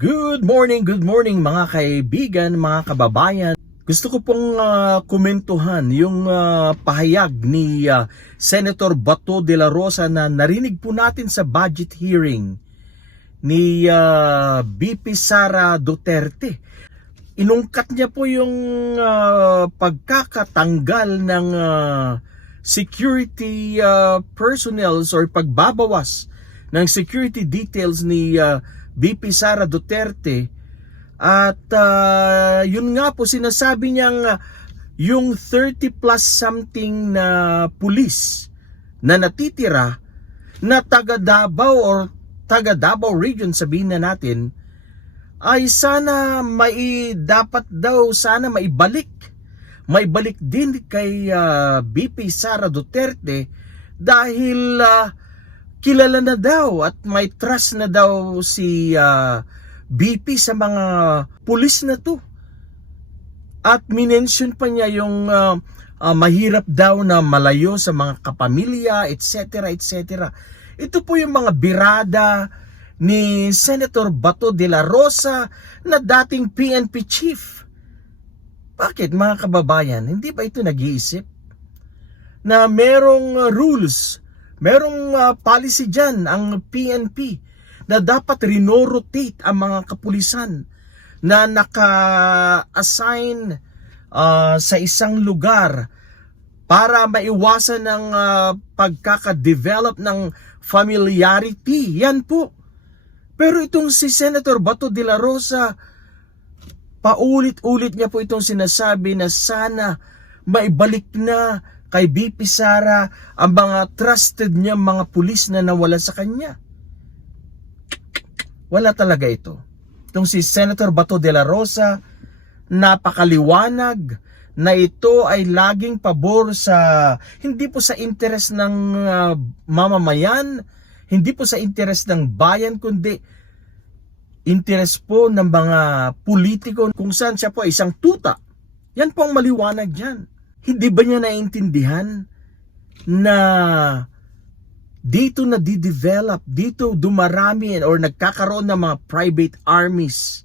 Good morning mga kaibigan, mga kababayan. Gusto ko pong komentuhan yung pahayag ni Senator Bato de la Rosa na narinig po natin sa budget hearing ni VP Sara Duterte. Inungkat niya po yung pagkakatanggal ng security personnel or pagbabawas ng security details ni VP Sara Duterte at yun nga po sinasabi niyang yung 30 plus something na pulis na natitira na taga Davao or taga Davao region sabihin na natin ay sana dapat daw sana maibalik din kay VP Sara Duterte dahil kilala na daw at may trust na daw si BP sa mga pulis na to. At minention pa niya yung mahirap daw na malayo sa mga kapamilya, etc. etc. Ito po yung mga birada ni Senator Bato de la Rosa na dating PNP chief. Bakit mga kababayan, hindi ba ito nag-iisip na merong rules, merong policy dyan ang PNP na dapat rinorotate ang mga kapulisan na naka-assign sa isang lugar para maiwasan ng pagkaka-develop ng familiarity. Yan po. Pero itong si Senator Bato de la Rosa, paulit-ulit niya po itong sinasabi na sana maibalik na kay VP Sara ang mga trusted niya mga pulis na nawala sa kanya. Wala talaga ito. Itong si Senator Bato de la Rosa, napakaliwanag na ito ay laging pabor sa, hindi po sa interes ng mamamayan, hindi po sa interes ng bayan, kundi interes po ng mga politiko kung saan siya po ay isang tuta. Yan po ang maliwanag dyan. Hindi ba niya naiintindihan na dito na di-develop, dito dumarami or nagkakaroon ng mga private armies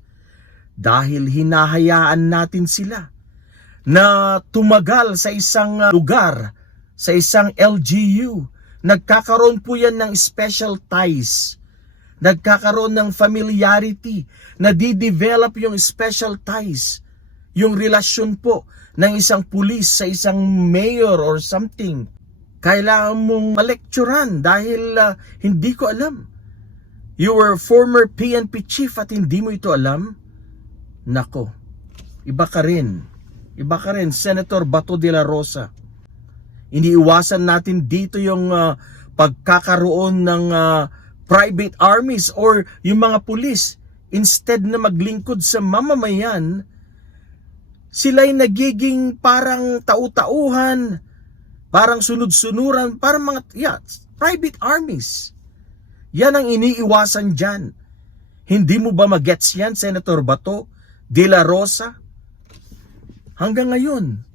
dahil hinahayaan natin sila na tumagal sa isang lugar, sa isang LGU. Nagkakaroon po yan ng special ties. Nagkakaroon ng familiarity na di-develop yung special ties. Yung relasyon po ng isang pulis sa isang mayor or something. Kailangan mong malekturan dahil hindi ko alam. You were former PNP chief at hindi mo ito alam? Nako, iba ka rin. Iba ka rin, Senator Bato de la Rosa. Iniiwasan natin dito yung pagkakaroon ng private armies or yung mga pulis. Instead na maglingkod sa mamamayan, sila'y nagiging parang tau-tauhan, parang sunod-sunuran, parang mga private armies. Yan ang iniiwasan dyan. Hindi mo ba magets yan, Senator Bato de la Rosa? Hanggang ngayon,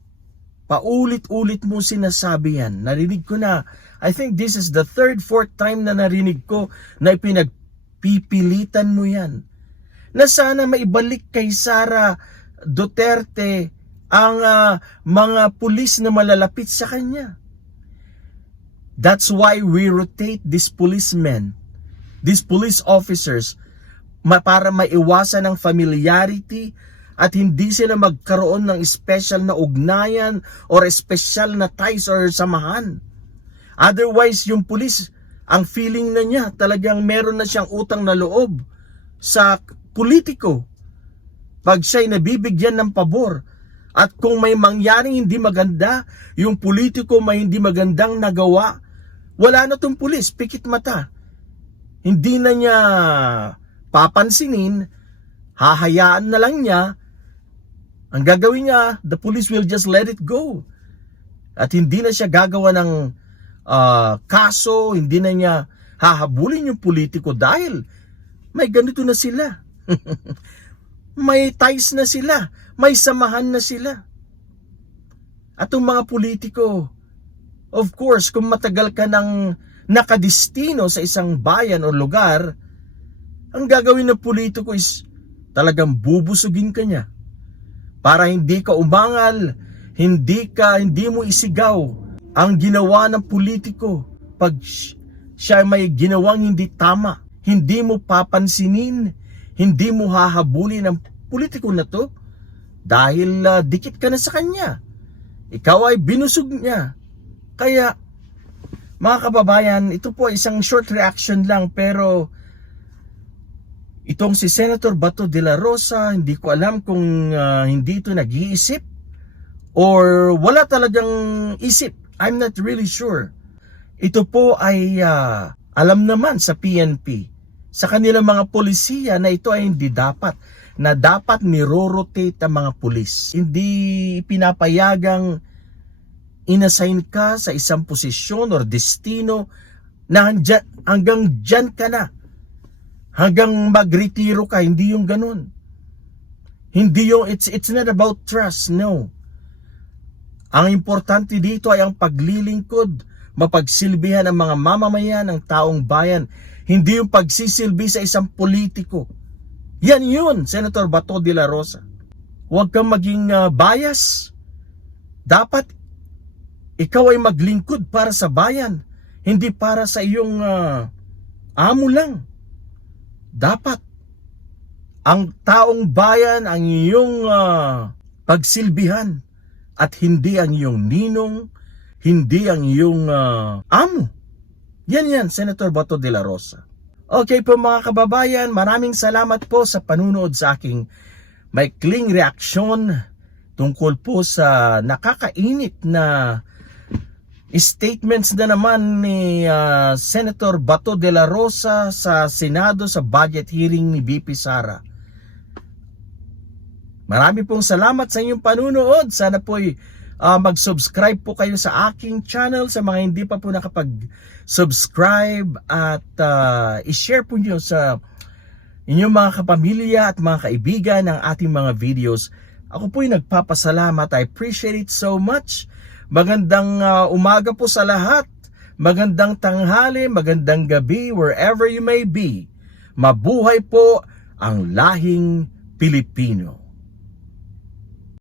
paulit-ulit mo sinasabi yan. Narinig ko na, I think this is the third, fourth time na narinig ko na ipinagpipilitan mo yan. Na sana maibalik kay Sara Duterte ang mga pulis na malalapit sa kanya. That's why we rotate these policemen, these police officers, para maiwasan ang familiarity at hindi sila magkaroon ng special na ugnayan or special na ties or samahan. Otherwise, yung pulis, ang feeling na niya, talagang meron na siyang utang na loob sa politiko. Pag siya'y nabibigyan ng pabor, at kung may mangyaring hindi maganda, yung politiko may hindi magandang nagawa, wala na tong pulis, pikit mata. Hindi na niya papansinin, hahayaan na lang niya. Ang gagawin niya, the police will just let it go. At hindi na siya gagawa ng kaso, hindi na niya hahabulin yung politiko dahil may ganito na sila. May ties na sila, may samahan na sila. At yung mga politiko, of course, kung matagal ka ng nakadistino sa isang bayan o lugar, ang gagawin ng politiko is talagang bubusugin ka niya para hindi ka umangal, hindi mo isigaw ang ginawa ng politiko pag siya may ginawang hindi tama. Hindi mo papansinin, hindi mo hahabulin ang politiko na to dahil dikit ka na sa kanya. Ikaw ay binusog niya. Kaya, mga kababayan, ito po isang short reaction lang, pero itong si Senator Bato de la Rosa, hindi ko alam kung hindi ito nag-iisip or wala talagang isip. I'm not really sure. Ito po ay alam naman sa PNP, sa kanilang mga polisiya, na ito ay hindi dapat, na dapat niro-rotate ang mga pulis. Hindi pinapayagang inassign ka sa isang posisyon or destino na hanggang dyan ka na. Hanggang magretiro ka, hindi yung ganun. Hindi yung, it's not about trust, no. Ang importante dito ay ang paglilingkod, mapagsilbihan ang mga mamamayan ng taong bayan. Hindi yung pagsisilbi sa isang politiko. Yan yun, Senator Bato de la Rosa. Huwag kang maging bias. Dapat ikaw ay maglingkod para sa bayan, hindi para sa iyong amo lang. Dapat ang taong bayan ang iyong pagsilbihan at hindi ang iyong ninong, hindi ang iyong amo. Yan, Senator Bato de la Rosa. Okay po mga kababayan, maraming salamat po sa panunood sa aking maikling reaksyon tungkol po sa nakakainit na statements na naman ni Senator Bato de la Rosa sa Senado sa budget hearing ni VP Sara. Marami pong salamat sa inyong panunood. Sana po'y mag-subscribe po kayo sa aking channel sa mga hindi pa po nakapag-subscribe at i-share po nyo sa inyong mga kapamilya at mga kaibigan ng ating mga videos. Ako po'y nagpapasalamat. I appreciate it so much. Magandang umaga po sa lahat. Magandang tanghali, magandang gabi, wherever you may be. Mabuhay po ang lahing Pilipino.